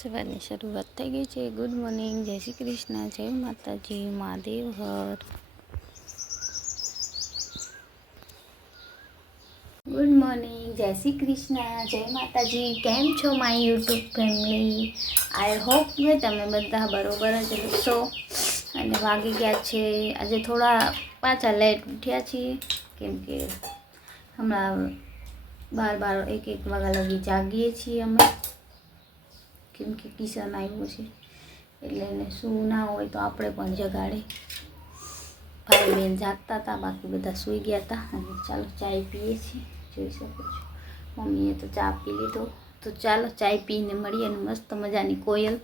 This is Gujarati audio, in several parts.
સવારની શરૂઆત થઈ ગઈ છે. ગુડ મોર્નિંગ, જય શ્રી કૃષ્ણ, જય માતાજી, મહાદેવ હર. ગુડ મોર્નિંગ, જય શ્રી કૃષ્ણ, જય માતાજી. કેમ છો my YouTube family? I hope કે તમે બધા બરોબર જ હશો. અને વાગી ગયા છે આજે થોડા પાછા લેટ ઉઠ્યા છીએ, કેમ કે હમણાં 12-1 વાગ્યા લગી જાગીએ છીએ અમે, કેમ કે કિશન આવ્યો છે એટલે એને શું ના હોય તો આપણે પણ જગાડે. ભાઈ બહેન જાગતા હતા, બાકી બધા સૂઈ ગયા હતા. અને ચાલો ચાય પીએ છીએ, જોઈ શકો છો. મમ્મીએ તો ચા પી લીધો, તો ચાલો ચાય પીને મળીએ. અને મસ્ત મજાની કોયલ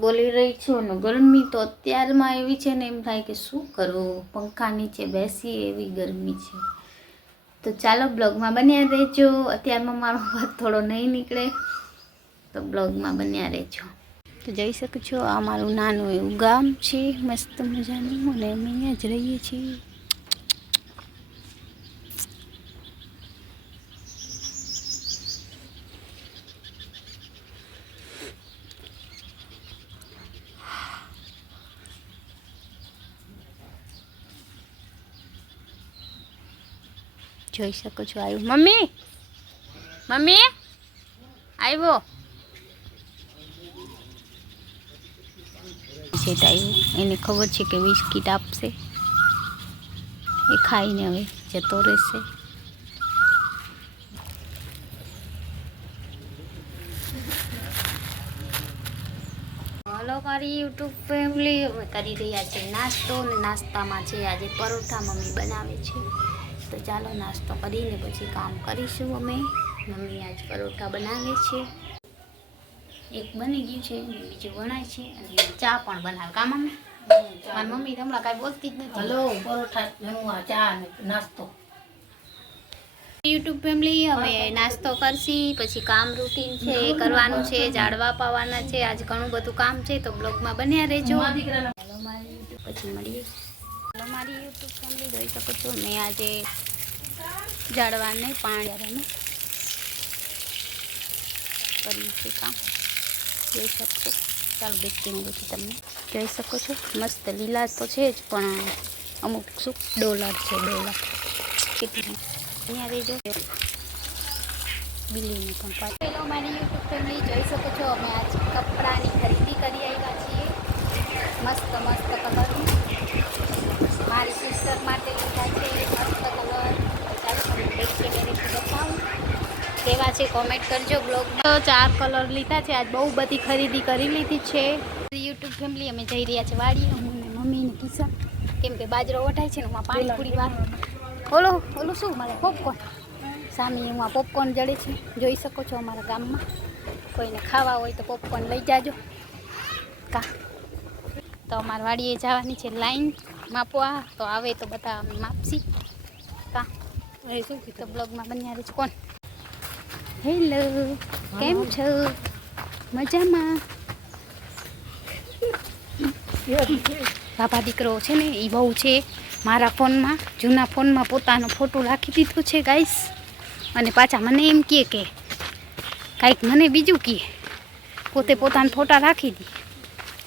બોલી રહી છું. અને ગરમી તો અત્યારમાં એવી છે ને, એમ થાય કે શું કરું, પંખા નીચે બેસી એવી ગરમી છે. તો ચાલો બ્લોગમાં બન્યા રહેજો. અત્યારમાં મારો વાત થોડો નહીં નીકળે તો બ્લોગમાં બન્યા રહેજો. તો જઈ શકો છો, આ મારું નાનું એવું ગામ છે મસ્ત મજાનું, અને અમે અહીંયા જ રહીએ છીએ. જોઈ શકો છો. આવ્યું મમ્મી, મમ્મી આવ્યો છે. એને ખબર છે કે બિસ્કીટ આપશે, એ ખાઈને હવે જતો રહેશે. હલો મારી યુટ્યુબ ફેમિલી, અમે કરી રહ્યા છે નાસ્તો. અને નાસ્તામાં છે આજે પરોઠા મમ્મી બનાવે છે. તો ચાલો નાસ્તો કરીને પછી કામ કરીશું અમે. મમ્મી આજ પરોઠા બનાવે છે, એક બની ગયું છે, બીજું બનાય છે, અને ચા પણ બનાવે. કા મમ્મી? મારી મમ્મી હમણાં કાંઈ બોલતી જ નથી. હલો, પરોઠા, ચા ને નાસ્તો. યુટ્યુબ ફેમિલી, હવે નાસ્તો કરશી, પછી કામ રૂટીન છે એ કરવાનું છે, ઝાડવા પાવાના છે, આજ ઘણું બધું કામ છે. તો બ્લોગમાં બન્યા રહેજો. હાલો મારી યુટ્યુબ, પછી મળીએ. હાલો મારી યુટ્યુબ ફેમિલી, જોઈ શકો છો મેં આજે ઝાડવાને પાણી કર્યું છે કામ, જોઈ શકશો. ચાલો બેસી મૂકી તમને, જોઈ શકો છો. મસ્ત લીલા તો છે જ, પણ અમુક શું ડોલર છે, ડોલર કેટલી અહીંયા રહેજો. બિલ્લીને પણ પાછળ. હેલો મારી યુટ્યુબ ફેમિલી, જોઈ શકો છો અમે આજ કપડાની ખરીદી કરી આવ્યા છીએ. મસ્ત મસ્ત કલરની મારી સિસ્ટર માટે લીધા છે, મસ્ત કલર. ચાલો તમને બેક કેમેરેથી બતાવું કેવા છે, કોમેન્ટ કરજો. બ્લોગમાં 4 કલર લીધા છે, આજ બહુ બધી ખરીદી કરી લીધી છે. યુટ્યુબ ફેમિલી, અમે જઈ રહ્યા છે વાડીએ, હું ને મમ્મી ને કિસ્સા, કેમ કે બાજરો વટાય છે ને એમાં પાણીપુરી વાર. ઓલું શું મારે પોપકોર્ન સામે એમાં પોપકોર્ન જડે છે, જોઈ શકો છો. અમારા ગામમાં કોઈને ખાવા હોય તો પોપકોર્ન લઈ જાજો. કા તો અમારા વાડીએ જવાની છે લાઈન માપવા, તો આવે તો બધા અમે માપસી. કા એ શું તો બ્લોગમાં બન્યા રહે છે. કોણ? હેલો, કેમ છો? મજામાં? બાપા દીકરો છે ને એ બહુ છે મારા ફોનમાં, જૂના ફોનમાં પોતાનો ફોટો રાખી દીધો છે ગાઈસ. અને પાછા મને એમ કહે કે કાંઈક મને બીજું કહે, પોતે પોતાના ફોટા રાખી દી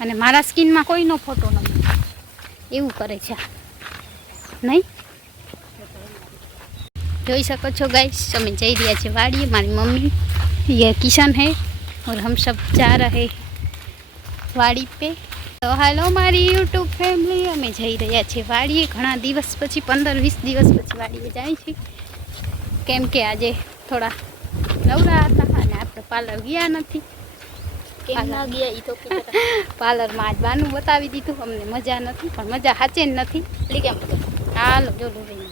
અને મારા સ્કીનમાં કોઈનો ફોટો નથી, એવું કરે છે નહીં? જોઈ શકો છો गाइस, અમે જઈ રહ્યા છીએ વાડીએ. મારી મમ્મી, ये किशन है और हम सब जा रहे વાડી पे. તો હાલો મારી યુટ્યુબ ફેમિલી, અમે જઈ રહ્યા છીએ વાડીએ. ઘણા દિવસ પછી, 15-20 દિવસ પછી વાડીએ જાય છે, કેમ કે આજે થોડા નવરા હતા અને આપણે પાર્લર ગયા નથી. કેમ ના ગયા એ તો પાર્લરમાં આજ બાનું બતાવી દીધું. અમને મજા નથી, પણ મજા સાચે જ નથી. એટલે કેમ હાલો જો લઈ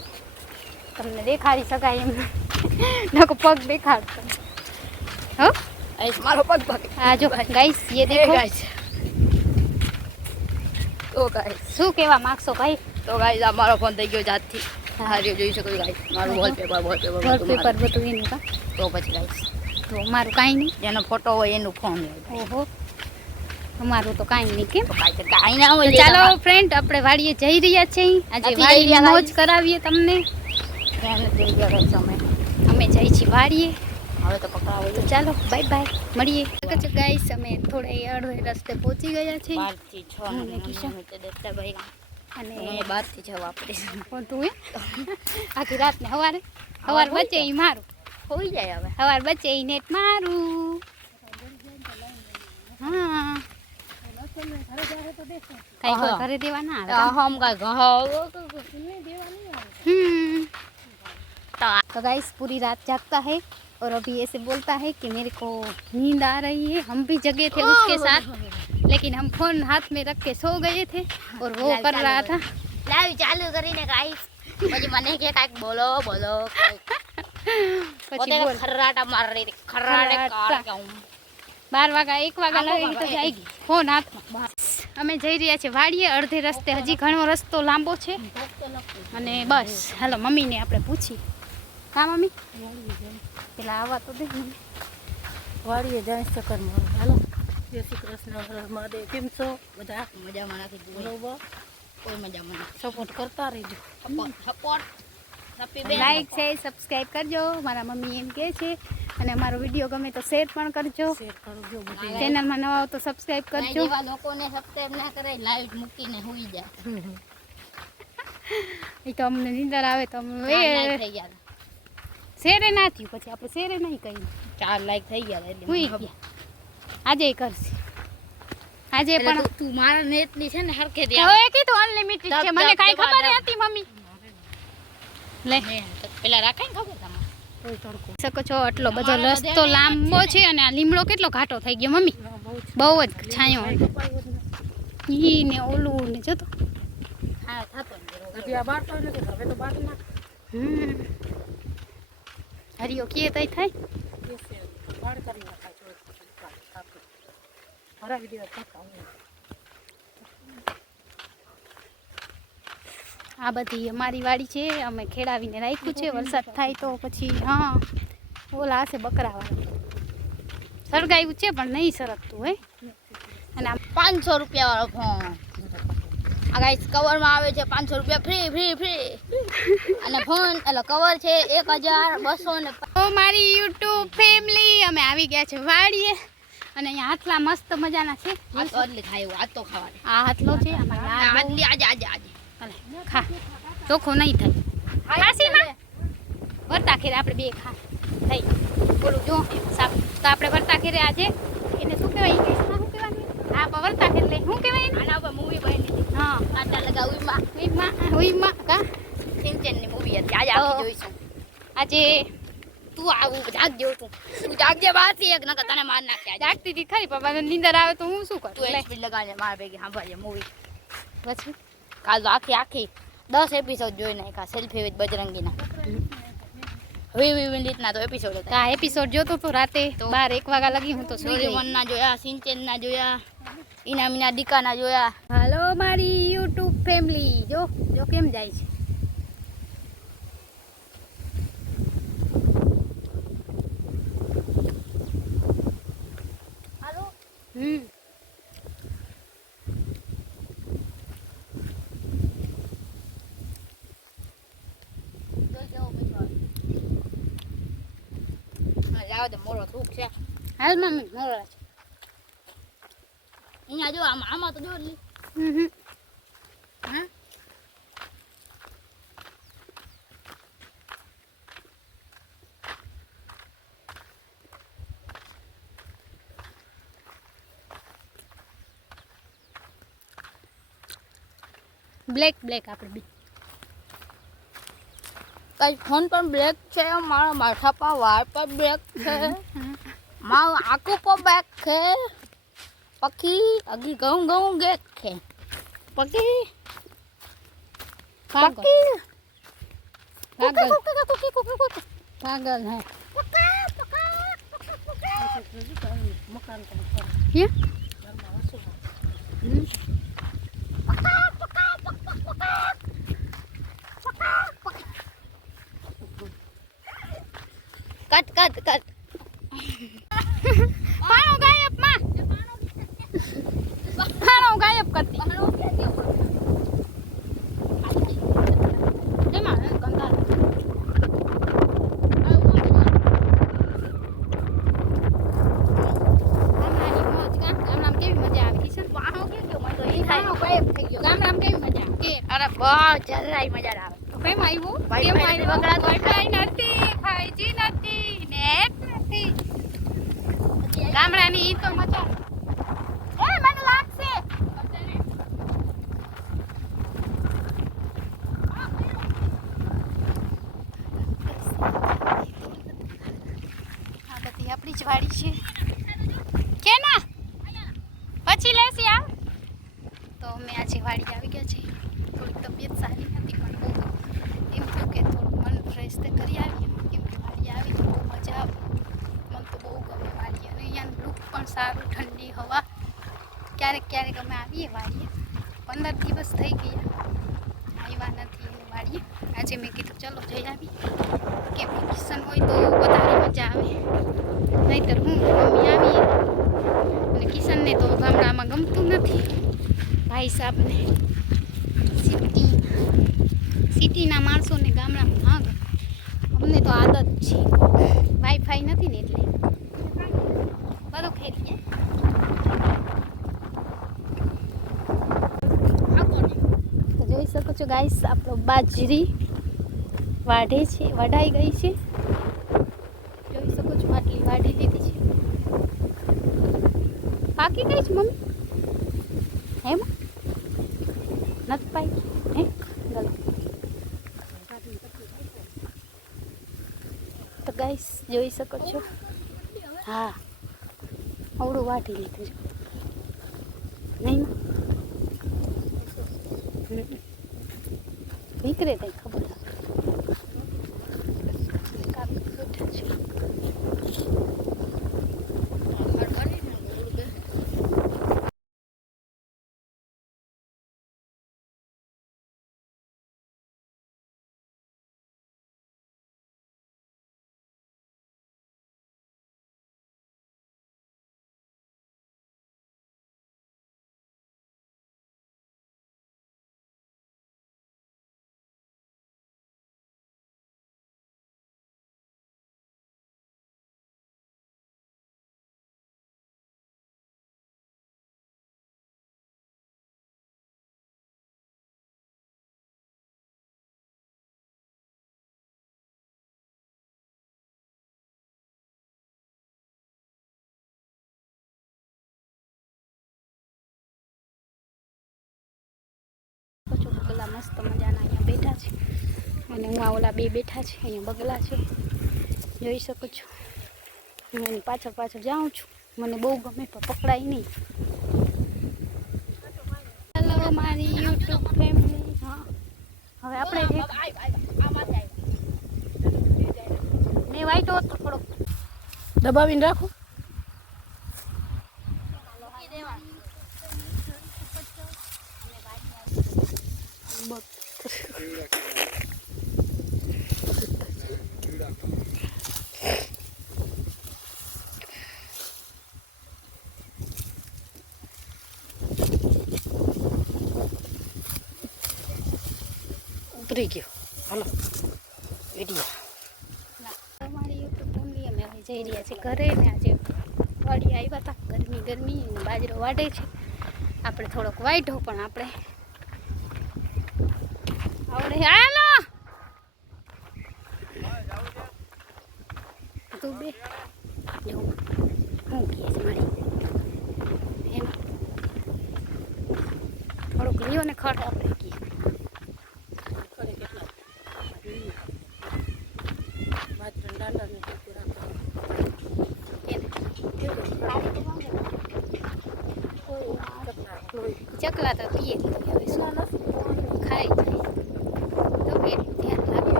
તમને દેખાડી શકાય એમ નકો પગ દેખાડતો. હો મારો પગ હા જો ગાઈસ, ये देखो ગાઈસ. તો ગાઈસ શું કહેવા માંગશો ભાઈ? તો ગાઈસ, આ મારો ફોન થઈ ગયો જાતથી. હારી જોઈ શકો ગાઈસ, મારું વોલપેપર વોલપેપર બધું એનું કા. તો પછી ગાઈસ, તો મારું કાંઈ નહીં, જેનો ફોટો હોય એનું ફોન હોય. ઓહો, અમારું તો કાંઈ નહીં. કેમ? કાંઈ ના હોય. ચાલો ફ્રેન્ડ, આપણે વાડીએ જઈ રહ્યા છીએ. આજે વાડીએ મોજ કરાવીએ તમને. અમે જઈ છીએ વાડીએ હવે તો પકડાવો તો ચાલો બાય બાય, મળીએ. ગાઈસ અમે થોડા અડધે રસ્તે પહોંચી ગયા છે 12 થી 6 હું ને ને કિશન. કિશન દેતા ભાઈ અને અને 12 થી 6 વાપરીશું. કોણ તું આખી રાત ને સવારે બચે ઈ મારું, હોઈ જાય હવે. સવાર બચે ઈ નેટ મારું. હા કઈ કોઈ ઘરે દેવા ના આવે. हम का घाव तो गाइस पूरी रात जागता है और अभी ऐसे बोलता है कि मेरे को नींद आ रही है. हम भी जगे थे उसके साथ, लेकिन हम फोन हाथ में रख के सो गए थे और वो कर रहा था. लाइव चालू કરીને ગાઈસ પછી મને કે કાઈક બોલો પછી બોલ ખરાટા માર રહી હતી. ખરાટે કાર કેવું 12 વાગ્યા 1 વાગ્યા લાગી તો આવી ગઈ ફોન હાથમાં. અમે જઈ રહ્યા છીએ વાડીએ, અડધે રસ્તે હજી ઘણો રસ્તો લાંબો છે. અને બસ હાલો મમ્મીને આપણે પૂછી. હા મમ્મી પેલા આવવા તો દે મમ્મી. વાડીએ જાય ચક્કર મારો. હાલો, જય શ્રી કૃષ્ણ, હર હર મહાદેવ. કેમ છો બધા? મજામાં નાખી દીધું. બરોબર, કોઈ મજામાં નથી. સપોર્ટ કરતા રહેજો. સપોર્ટ લાઈક છે, સબસ્ક્રાઈબ કરજો. મારા મમ્મી એમ કહે છે. અને અમારો વિડીયો ગમે તો શેર પણ કરજો. શેર કરજો બધે. ચેનલમાં નવા હો તો સબસ્ક્રાઈબ કરજો. જેવા લોકોને સબસ્ક્રાઇબ ના કરે લાઈવ મૂકીને હોઈ જાય. એ તો અમને નીંદર આવે તો અમે લાઈક થઈ ગયા. શેરે ના થયું પછી આપણે શેરે નહીં કહ્યું. 4 લાઈક થઈ ગયા એટલે હુઈ ગયા. આજે કરશે. આજે પણ તું મારા નેટ ની છે ને હરખે દે. હવે કીધું અનલિમિટેડ છે. મને કાઈ ખબર નથી મમ્મી. લે પેલા રાખાય ને ખબર તમારે. કોઈ તડકો શકો છો આટલો બધો રસ્તો લાંબો છે અને આ લીમડો કેટલો ઘાટો થઈ ગયો મમ્મી. બહુ જ છાંયો. ઈ ને ઓલું ને જો તો. હા થાતો ને. હજી આ બાટો નથી, હવે તો બાટ નાખ. હરિયો કે તઈ થાય. કેસે બાડ કરી નાખાય છો. ભરાવી દેવા પાકા. આ બધી અમારી વાડી છે. અમે ખેડાવીને રાખ્યું છે. વરસાદ થાય તો પછી હા ઓલા હશે બકરાવાળા સળગાવ્યું છે પણ નહીં સરકતું હોય. અને આમ 500 રૂપિયા વાળો ફોન. આ ગાઈસ કવર માં આવે છે 500 રૂપિયા ફ્રી ફ્રી ફ્રી. અને ફોન એટલે કવર છે 1200 ને. તો મારી યુટ્યુબ ફેમિલી અમે આવી ગયા છે વાડીએ. અને અહીંયા હાથલા મસ્ત મજાના છે. આ તો એટલે ખાય આ તો ખાવાનું. આ હાથલો છે. આમાં આજે આજે આજે આજે ખા ચોખ્ખો નહીં થાય. ખાસીમાં વરતા ખેરે આપણે બે ખા થઈ બોલું જો સાપ તો આપણે વરતા ખેરે આજે એને શું કહેવાય ઇંગ્લિશમાં શું કહેવાનું? હા પણ વરતા ખેરે લઈ શું કહેવાય એને? આના ઉપર મૂવી બની. હા આટા લગા ઉઈમાં કા સિંચન ની મૂવી હતી. આજે આખી જોઈશું. આજે તું આવું જાગજો તું જાગજે બાથી એક નકર તને માર નાખે. આજે જાગતી હતી ખરી પણ મને નીંદર આવે તો હું શું તું કરું? લે સ્પીડ લગાડજે માર ભેગી સાંભળજે મૂવી. પછી કાલ તો આખી 10 એપિસોડ જોઈ નાખ્યા. સેલ્ફી વિથ બજરંગીના 20 મિનિટના તો એપિસોડ હતા. આ એપિસોડ જોતો તો રાતે 12-1 વાગ્યા લગી હું તો સુઈ ગઈ. ડોરેમોન ના જોયા, સિંચન ના જોયા, ઇનામીના ડીકા ના જોયા. હાલો મારી યુટ્યુબ ફેમિલી જો જો કેમ જાય છે. હાલો જાવ દે મોરો થૂક છે. હાલ મમ્મી મોરા છે. અહીંયા જો આમાં તો જો લી. હા બ્લેક બ્લેક આપણે બી કઈ ફોન પણ બ્લેક છે, મારા માથા પર વાળ પર બ્લેક છે, મારું આંખું પર બ્લેક છે, પક્ષી અગી ઘઉં ઘઉં ગેક છે, પક્ષી પાગલ પક્ષી પાગલ પાગલ હે મકાન ये કટ કટ કટ पानो गायब मां पानो गायब करती બગડાઈ મજા આવે. કેમ આવ્યું? Wi-Fi કેમ નથી આવ્યું? વગડાતું. Wi-Fi નથી, 5G નથી, નેટ નથી. ગામડાની ઈ તો મજા. એ મને લાગશે. આ બધી આપણી જ વાડી છે. કે ના? પછી લેસી આ. તો અમે આજે વાડી આવી ગયા છે. થોડીક તબિયત સારી નથી પણ બહુ એમ થયું કે થોડું મન ફ્રેશ તે કરી આવીએ. કેમ કે વાડી આવી તો બહુ મજા આવે. મને તો બહુ ગમે વાડી અને અહીંયાનું લુક પણ સારું, ઠંડી હવા. ક્યારેક ક્યારેક અમે આવીએ વાડીએ. 15 દિવસ થઈ ગયા આવ્યા નથી એની વાડીએ. આજે મેં કીધું ચલો જઈ આવી. કેમ કે કિશન હોય તો વધારે મજા આવે. નહીંતર હું મમ્મી આવીએ અને કિશનને તો ગામડામાં ગમતું નથી. ભાઈ સાહેબને સિટીના માણસોને ગામડામાં ના ગમે. અમને તો આદત છે. વાઈફાઈ નથી ને એટલે બધું ખેલીએ. તો જોઈ શકો છો ગાઈસ, આપણો બાજરી વઢાઈ ગઈ છે. જોઈ શકો છો આટલી વાઢી લીધી છે. પાકી ગઈ છે મમ્મી? એમ નથી પાઈ હે તો ગાઈસ જોઈ શકો છો. હા અવડું વાટી લીધું છે. નહીં નીકળે કઈ ખબર બેઠા છે. બગલા મસ્ત મજાના અહીંયા બેઠા છે અને હું આ ઓલા બે બેઠા છે. અહીંયા બગલા છે જોઈ શકો છો. હું એની પાછળ જાઉં છું. મને બહુ ગમે પણ પકડાય નહીં. હેલો મારી યુટ્યુબ ફેમિલી. હા હવે આપણે મેં વાઈટો હતો થોડોક દબાવીને રાખો. ઉતરી ગયો. હાલો વિડીયો. અમારી યુટ્યુબ ફેમિલી અમે હવે જઈ રહ્યા છીએ ઘરે. ને આજે વાડી આવ્યા હતા. ગરમી અને બાજરો વાઢે છે. આપણે થોડોક વાઢો પણ આપણે આવડે. હાલો તું બે જો હું કહે છે મારી એમ થોડુંક લ્યો ને ખડ આપણે કહીએ. ચકલા તો પીએ તો હવે શું ખાઈ જાય તો એટલું ધ્યાન રાખે.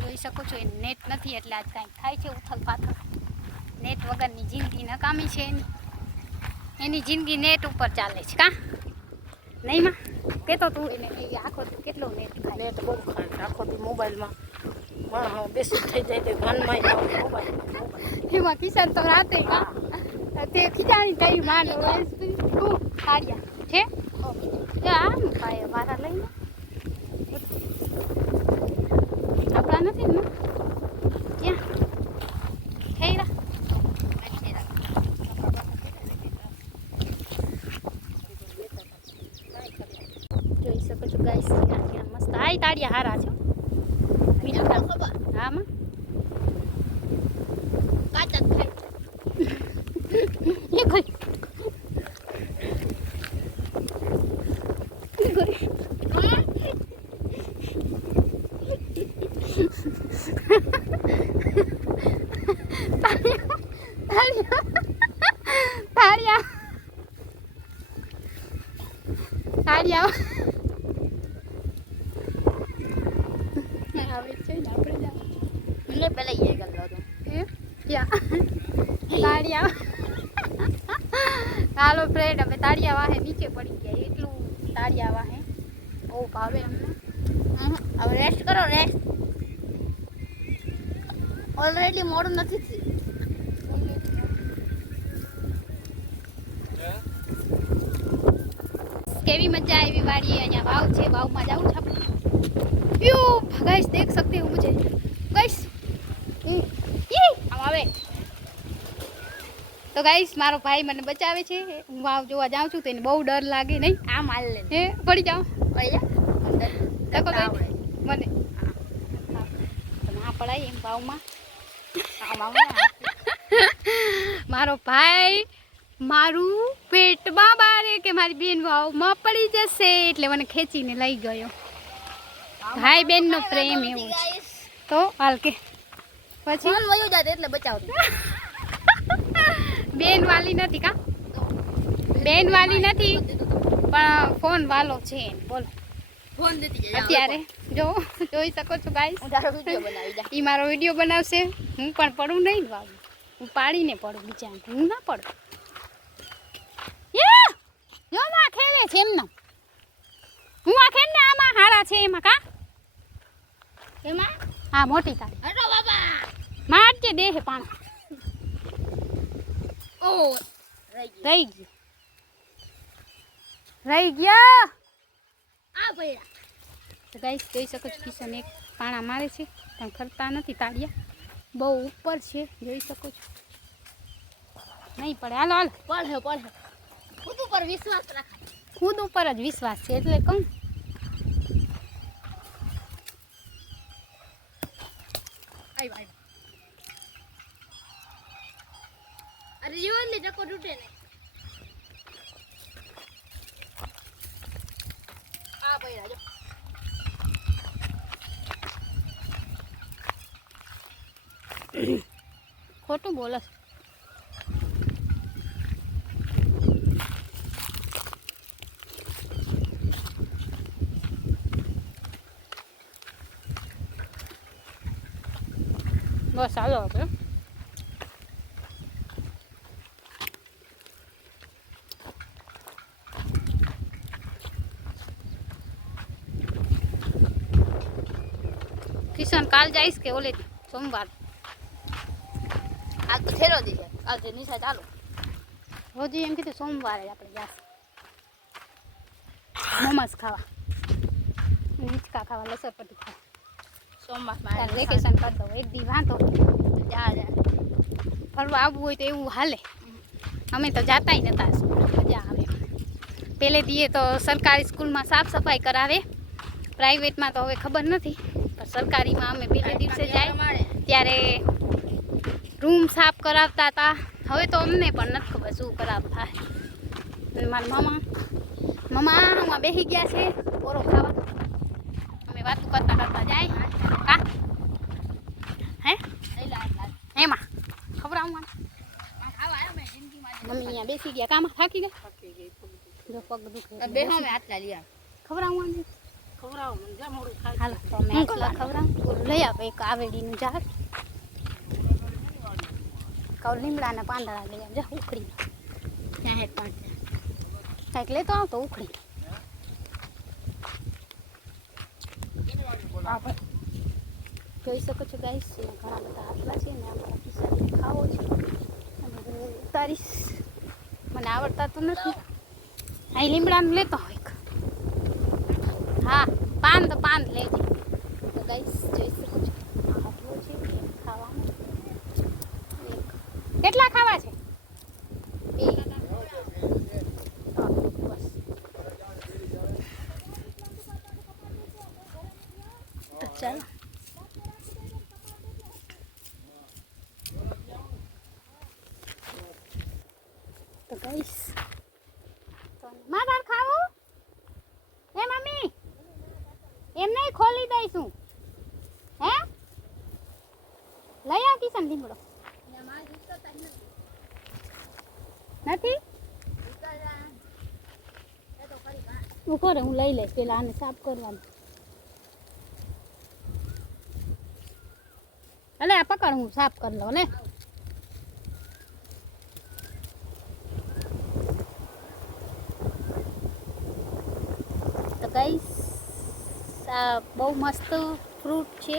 જોઈ શકો છો એ નેટ નથી એટલે આજ કાંઈક થાય છે ઉથલ પાથલ. નેટ વગરની જિંદગી નકામી છે એની જિંદગી નેટ ઉપર ચાલે છે. કાં નહીં માં કહેતો તું એને આખો કેટલો નેટ ખાય. નેટ બહુ ખાય આખો દી મોબાઈલમાં. માણસ બેસી થઈ જાય તો ગાનમાં મોબાઈલ. એમાં કિશન તો રાતે તે ખીચાણી ટાઈમ માંડો કાઢ્યા છે. આમ ખાય મારા લઈને આપણા નથી ને ક્યાં થઈ રહ્યા શકો છો ગાઈસ મસ્ત આય તાળિયા હારા છો મીઠા ખબર હા માં કાચા ખાય એ કોઈ તાળિયા આવે છે ને આપણે જાવ મને પેલા એ ગલ્લો હતો તાળિયા હાલો ફ્રેન્ડ અમે તાળિયા વાહે નીચે પડી ગયા એટલું તાળિયા વાહે બહુ ભાવે અમને હવે રેસ્ટ કરો રેસ્ટ ઓલરેડી મોડું નથી થયું કેવી મજા આવી વાડીએ અહીંયા વાવ છે વાવમાં જાવું છે આપણે યુ ગાઈસ દેખ सकते हो मुझे गाइस આમ આવે તો ગાઈસ મારો ભાઈ મને બચાવે છે હું વાવ જોવા જાઉં છું તો એને બહુ ડર લાગે નહીં આ માલ લે હે પડી જાઉં તકો મને ના પડાય એમ વાવમાં મારો ભાઈ મારું પેટમાં બારે કે મારી બેન વાવમાં પડી જશે એટલે મને ખેંચીને લઈ ગયો ભાઈ બેનનો પ્રેમ એવો છે તો હાલ કે પછી ફોન વયો જાતે એટલે બચાવતો બેન વાલી નથી કા બેન વાલી નથી પણ ફોન વાલો છે બોલો ફોન દેતી જાય અત્યારે જો જોઈ શકો છો ગાઈસ હું તારો વિડિયો બનાવી જા ઈ મારો વિડિયો બનાવશે હું પણ પડું નહીં ને વાવ હું પાડીને પડું બીજા હું ના પડું યે જો માં ખેલે છે એમનો હું આ ખેલ ને આમાં હારા છે એમાં કા એમાં હા મોટી તારી હટો બાબા મારજે દેહે પાણ ઓ રહી ગયા આ ભૈયા તો ગાઈસ જોઈ શકો છો કિશન એક પાણા મારે છે પણ ખરતા નથી તાળિયા બહુ ઉપર છે જોઈ શકો છો નહીં પડે હાલો હાલ પડે ખુદ ઉપર વિશ્વાસ રાખાય ખુદ ઉપર જ વિશ્વાસ છે એટલે કહું આઈ અરે યોન ને ટકો તૂટે ને આ ભૈયા જો ખોટું બોલો છો. બસ હાલો આપણે કિશન કાલ જઈશ કે ઓલે સોમવાર આ તો થેરો દી જાય આ જે નિશા ચાલો રોજી એમ કીધું સોમવારે આપણે જઈશું મોમસ ખાવા હિંચકા ખાવા લસરપટ્ટી ખાવા સોમવાર તારે વેકેશન કરી દો એક દી વાંધો જા ફરવા આવવું હોય તો એવું હાલે અમે તો જાતાય નતા મજા આવે પહેલે દીએ તો સરકારી સ્કૂલમાં સાફ સફાઈ કરાવે પ્રાઇવેટમાં તો હવે ખબર નથી પણ સરકારીમાં અમે પહેલે દિવસે જાય ત્યારે રૂમ સાફ કરાવતા હતા હવે તો અમને પણ નથી ખબર શું કરાવતા અને મારા મમ્મા હું બેસી ગયા છે પોરો ખાવા અમે વાતો કરતા કરતા જાય હા હે એમાં ખબર આવું મમ્મી અહીંયા બેસી ગયા કામ થાકી ગયા જો પગ દુખે બે અમે હાથલા લીયા ખબર આવું ખવડાવો મને જા મોડું ખાય હાલો તો મેં ખબર લઈ આપે એક આવેડીનું ઝાડ કઉ લીમડાના પાંદડા લઈ આવ જા ઉખડી ત્યાં હેડ પાડ કાંઈક લેતો આવતો ઉખડી જોઈ શકો છો ગાઈસ ઘણા બધા આટલા છે ને અમારા કિસ્સા ખાવો છે અને હું ઉતારીશ મને આવડતા તો નથી અહીં લીમડાનું લેતો હોય હા પાન લેજે તો ગાઈસ જોઈ શકો છો આટલો છે ખાવાનું કેટલા ખાવા છે બસ ચાલો તો ગાઈસ માર ખાવું હે મમ્મી એમ નહીં ખોલી દઈશું હે લઈ આવ કિશન લીમડો નથી ઉભો રે હું લઈ લઈશ પેલા આને સાફ કરવાનું અલે આ પકડ હું સાફ કરી લઉં ને તો ગાઈસ આ બહુ મસ્ત ફ્રૂટ છે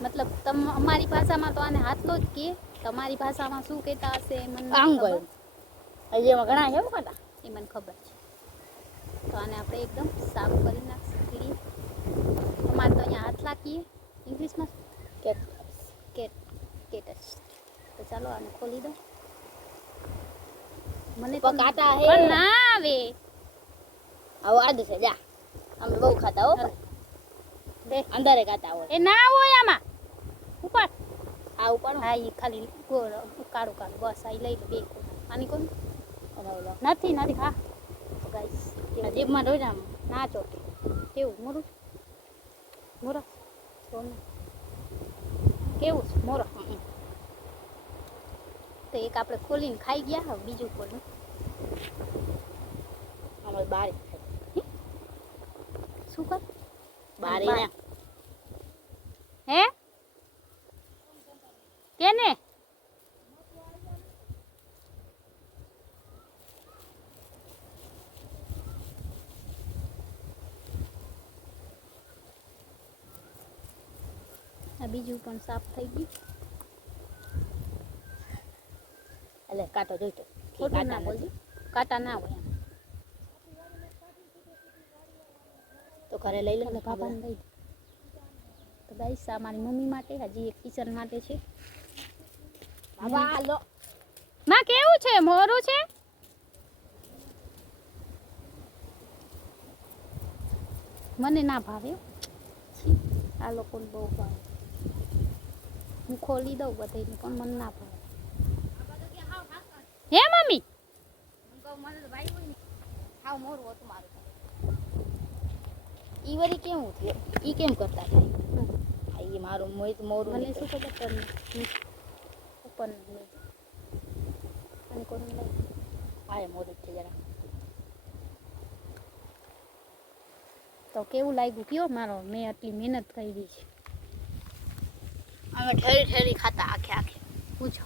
મતલબ અમારી ભાષામાં તો આને હાથલો જ કહે તમારી ભાષામાં શું કહેતા હશે મને આંગળ હજી એમાં ઘણા છે કાંટા એ મને ખબર છે તો આને આપણે એકદમ સાફ કરી નાખીએ અમારે તો અહીંયા હાથલા કહીએ ઇંગ્લિશમાં કેટસ તો ચાલો આને ખોલી દો મને તો કાંટા હે પણ ના આવે આવો આદ છે જા અમે બહુ ખાતા હો દે અંદરે કાંટા હોય એ ના હોય આમાં ઉપર આ ઉપર હા એ ખાલી ગોળ કાળું કાળું બસ આ લઈ લો બે આની કોણ નથી નથી હા ગાઈસ જીભમાં રોઈ જામ ના ચોટે કેવું મોરું મોરો કેવું છે મોરો તો એક આપણે ખોલીને ખાઈ ગયા હવે બીજું ખોલું અમારે બારે શું કર બારે હે કેને આ બીજું પણ સાફ થઈ ગયું એટલે કાંટો જોઈતો કાંટા ના બોલજો કાંટા ના હોય તો ઘરે લઈ લે ને બાબાને લઈ તો ગાઈસ આ મારી મમ્મી માટે હજી એક કિચન માટે છે બાબા હાલો માં કેવું છે મોરું છે મને ના ભાવે આ લોકોને બહુ ભાવે હું ખોલી દઉં બધાને પણ મને ના ભાવે હે મમ્મી હાવ મોરું હતું મારું ઈ વળી કેવું થયું ઈ કેમ કરતા થાય ઈ મારું મોરું મને શું ખબર તમને ઉપર અને કોણ લઈ આ મોરું છે જરા તો કેવું લાગ્યું કયો મારો મેં આટલી મહેનત કરી છે અમે ઠેરી ઠેરી ખાતા આખે આખે પૂછો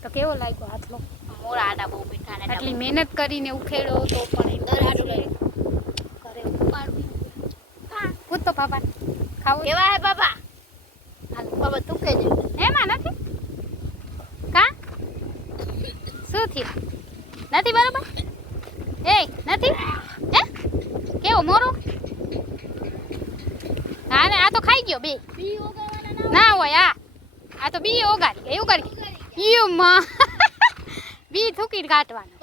તો કેવો લાગ્યો હાથલો મોરા આડા બહુ મીઠા ને આટલી મહેનત કરીને ઉખેડો તો પણ દરાડું લઈ ઘરે ઉપાડવી પૂછ તો પાપા ખાવું કેવા હે બાબા હાલ બાબા તું કહેજે એમાં નથી કા શું થયું નથી બરોબર એ નથી હે કેવો મોરો હા ને આ તો ખાઈ ગયો બે ના હોય આ તો બી ઓગાડી ઈયો માં બી થૂકી કાઢવાનું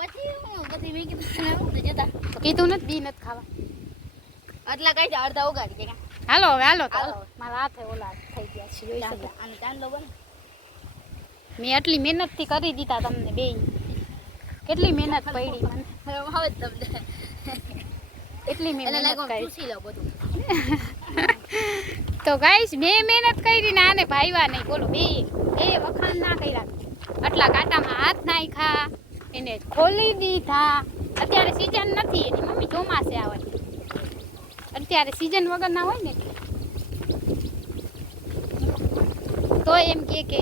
પછી મેં કીધું જતા તો કીધું નથી બી નથી ખાવા આટલા કઈ અડધા ઓગાડી દે હાલો હવે હાલો તો મારા હાથે ઓલા થઈ ગયા છે જોઈ શકો આને ચાંદલો બને મેં આટલી મહેનતથી કરી દીધા તમને બે કેટલી મહેનત પડી મને હવે તમને એટલી મહેનત કરી પૂછી લો બધું તો ગાઈસ મેં મહેનત કરી ને આને ભાઈવા નહીં બોલો બે વખાણ ના કર્યા આટલા કાંટામાં હાથ નાખ્યા એને ખોલી દીધા અત્યારે સીઝન નથી એની મમ્મી ચોમાસે આવે અત્યારે સીઝન વગર ના હોય ને તો એમ કે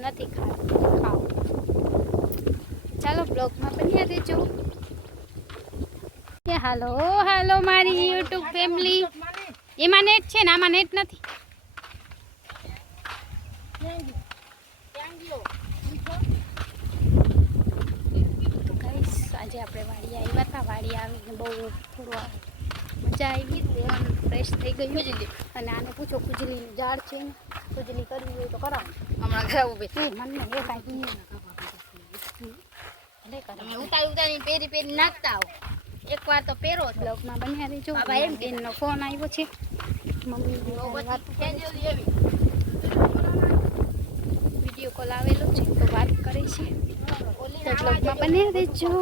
નથી ખાવ ચાલો બ્લોગમાં બન્યા રહેજો હાલો હાલો મારી યુટ્યુબ ફેમિલી એમાં નેટ છે ને આમાં નેટ નથી આજે આપણે વાડી આવ્યા હતા વાડી આવીને બહુ થોડું મજા આવી ફ્રેશ થઈ ગયું અને આને પૂછો ખુજલીનું ઝાડ છે ને ખુજલી કરવી હોય તો કરાવો હમણાં ઘરે ઉભી મને એ કાંઈ ભલે કરે ઉતારી પેરી નાખતા આવો એકવાર તો પહેરો જ બ્લોગમાં બન્યા રહેજો. બાબા એમ કે બેનનો ફોન આવ્યો છે, મમ્મી વાત વિડીયો કોલ આવેલો છે તો વાત કરે છે, તો બ્લોગમાં બન્યા રહેજો.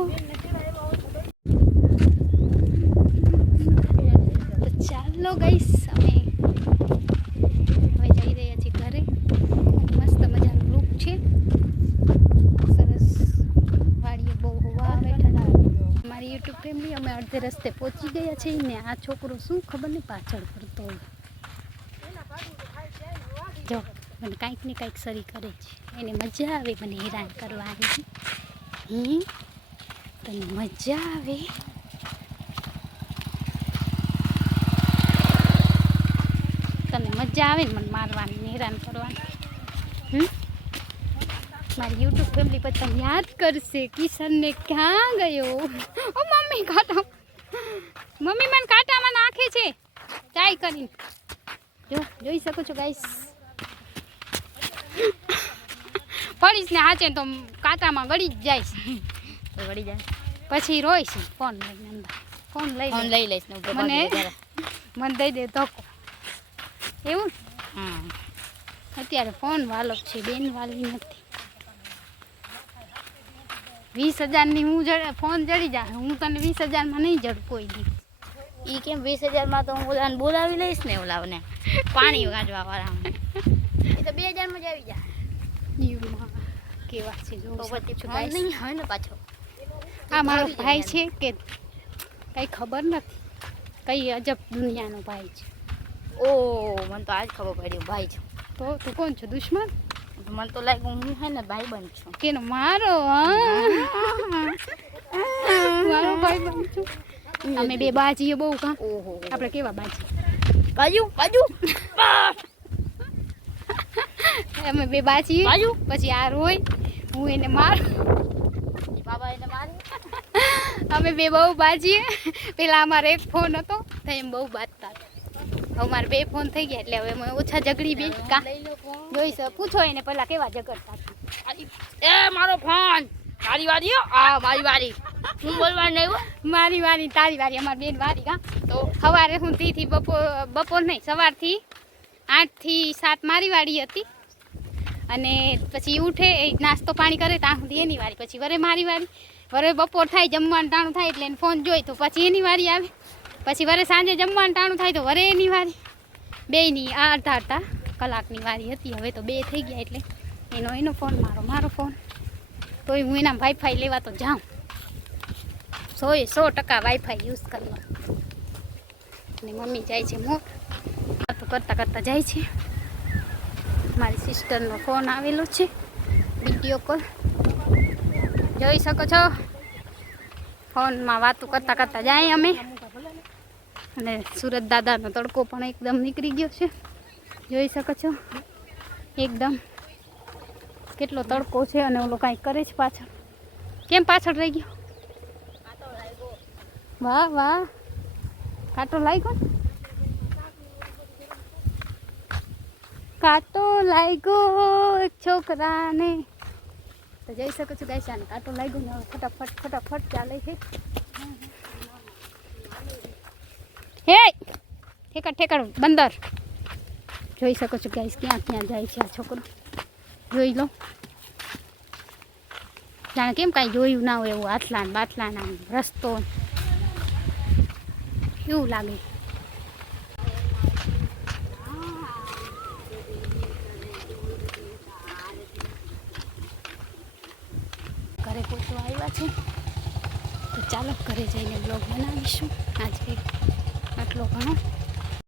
તો ચાલો ગાઈસ, અમે હવે જઈ રહ્યા છીએ ઘરે. મસ્ત મજાનું રૂપ છે, સરસ વાડીએ બહુ હવા આવે ઠંડા. મારી યુટ્યુબ ફેમિલી અમે અડધે રસ્તે પહોંચી ગયા છીએ ને આ છોકરો શું ખબર નહીં પાછળ ફરતો હોય. જો મને કાંઈક ને કાંઈક સરી કરે છે, એને મજા આવે મને હેરાન કરવાની. તને મજા આવે? તને મજા આવે ને મને મારવાની ને હેરાન કરવાની? મારી યુટ્યુબ ફેમિલી પછી તમે યાદ કરશે કિશનને ક્યાં ગયો. ઓ મમ્મી કાંટા, મમ્મી મને કાંટામાં નાખે છે ચાય કરીને. જો જોઈ શકો છો ગાઈસ, પડીશ ને હાચે તો કાંટામાં ગળી જ જાય છે. વળી જાય પછી રોઈશ ફોન લઈને અંદર. ફોન લઈ લઈશ ને મને દઈ દે ધક્કો એવું. હા અત્યારે ફોન વાલો છે, બેન વાલી નથી. 20,000ની હું ફોન જડી જાય, હું તને 20,000માં નહીં જડ કોઈ દી. ઈ કેમ 20,000માં તો હું ઓલાને બોલાવી લઈશ ને, ઓલાને પાણી કાઢવા વાળા એ તો 2,000માં જ આવી જાય. યુમાં કેવા છે જો તો પછી છો ફોન guys. નહીં હોય ને પાછો. આ મારો ભાઈ છે કે કઈ ખબર નથી, કઈ અજબ દુનિયાનો ભાઈ છે. ઓ મને તો આજ ખબર પડી ભાઈ છું. તો તું કોણ છો, દુશ્મન? મને તો લાગ્યું હું હે ને ભાઈ બન છું. કેનો મારો? મારો ભાઈ બન છું. અમે બે બાજીએ બહુ કાં. ઓહો આપણે કેવા બાજી? બાજુ બાજુ અમે બે બાજીએ બાજુ પછી આ રોય, હું એને મારું. બાબા એને મારે. અમે બે બહુ બાજીએ. પેલા અમારે એક ફોન હતો તો એમ બહુ બાજતા હતા. હવે મારે બે ફોન થઈ ગયા એટલે હવે અમે ઓછા ઝઘડી બે કા જોઈ શકો. પૂછો એને પેલા કેવા ઝઘડતા હતા. એ મારો ફોન મારી વારી હો. આ મારી વારી હું બોલવા નહીં હો. મારી વારી તારી વારી, અમારી બેન વારી કા. તો સવારે હું થી બપોર નહીં, સવારથી 8 થી 7 મારી વાડી હતી, અને પછી ઉઠે એ નાસ્તો પાણી કરે ત્યાં સુધી એની વારી, પછી વરે મારી વારી, વરે બપોર થાય જમવાનું ટાણું થાય એટલે એને ફોન જોઈ તો પછી એની વારી આવે, પછી વરે સાંજે જમવાનું ટાણું થાય તો વરે એની વારી. બેયની આ અડધા કલાકની વારી હતી. હવે તો 2 થઈ ગયા એટલે એનો ફોન, મારો ફોન. તોય હું એના વાઈફાઈ લેવા તો જાઉં, 100% વાઈફાઈ યુઝ કરવા. અને મમ્મી જાય છે મોર, વાતો કરતાં જાય છે. મારી સિસ્ટરનો ફોન આવેલો છે, વિડીયો કોલ જોઈ શકો છો. ફોનમાં વાતો કરતાં જાય અમે. અને સુરત દાદાનો તડકો પણ એકદમ નીકળી ગયો છે, જોઈ શકો છો. એકદમ કેટલો તડકો છે, અને ઓલો કાંઈક કરે છે પાછળ. કેમ પાછળ રહી ગયો? વાહ વાહ, કાંટો લાગ્યો ને, કાંટો લાગ્યો એક છોકરાને. તો જોઈ શકો છો ગાઈસ, આને કાંટો લાગ્યો ને ફટાફટ ચાલે છે. હે ઠેકડ બંદર. જોઈ શકો છો ગાઈસ, ક્યાં જાય છે આ છોકરો. જોઈ લો, જાણે કેમ કાંઈ જોયું ના હોય એવું. આથલાન બાથલાન આમ રસ્તો એવું લાગે. ઘરે કોઈ તો આવ્યા છે, તો ચાલો ઘરે જઈને બ્લોગ બનાવીશું આજે આટલો ઘણો.